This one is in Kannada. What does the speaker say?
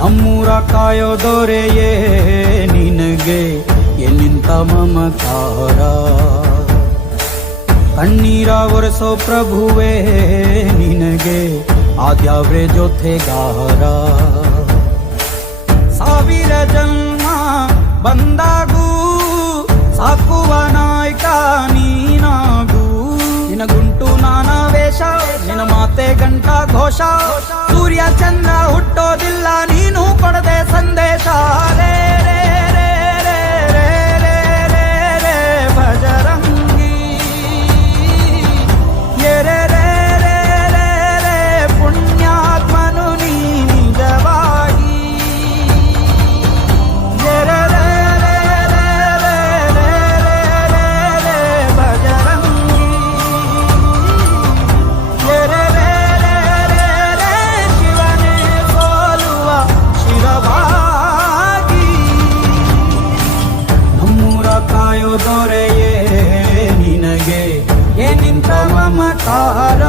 ನಮ್ಮೂರ ಕಾಯೋ ದೊರೆಯೇ ನಿನಗೆ ಎಲ್ಲಿಂತ ಮಮಕಾರ, ಕಣ್ಣೀರ ಒರೆಸೋ ಪ್ರಭುವೇ ನಿನಗೆ ಆದ್ಯಾವ್ರೆ ಜೊತೆಗಾರ. ಸಾವಿರ ಜನ್ಮ ಬಂದಾಗೂ ಸಾಕುವ ನಾಯಕ ನೀನಾಗೂ, ನಿನಗುಂಟು ನಾನಾ ವೇಷ, ನಿನ್ನ ಮಾತೆ ಗಂಟ ಘೋಷ, ಸೂರ್ಯ ಚಂದ್ರ ಹುಟ್ಟೋದಿಲ್ಲ ನೀನು ಕೊಡದೆ ಸಂದೇಶ. ರೇ ರೇ ರೇ ರೇ ರೇ ರೇ ರೇ ರೇ ಭಜರಂಗಿ, ರೇ ರೇ ರೇ ರೇ ರೇ ಪುಣ್ಯಾತ್ಮನು ನೀ ನಿಜವಾಗಿ. ರೇ ರೇ ರೇ ರೇ ರೇ ರೇ ರೇ ರೇ ರೇ ಭಜರಂಗಿ, ರೇ ರೇ ರೇ ರೇ ರೇ ಶಿವನೇ ಸೋಲುವ ಶಿರವಾಗಿ. ನಮ್ಮೂರ ಕಾಯೋ ದೊರೆಯೇ ನಿನಗೆ ಏನಿಂತ ಮಮಕಾರ.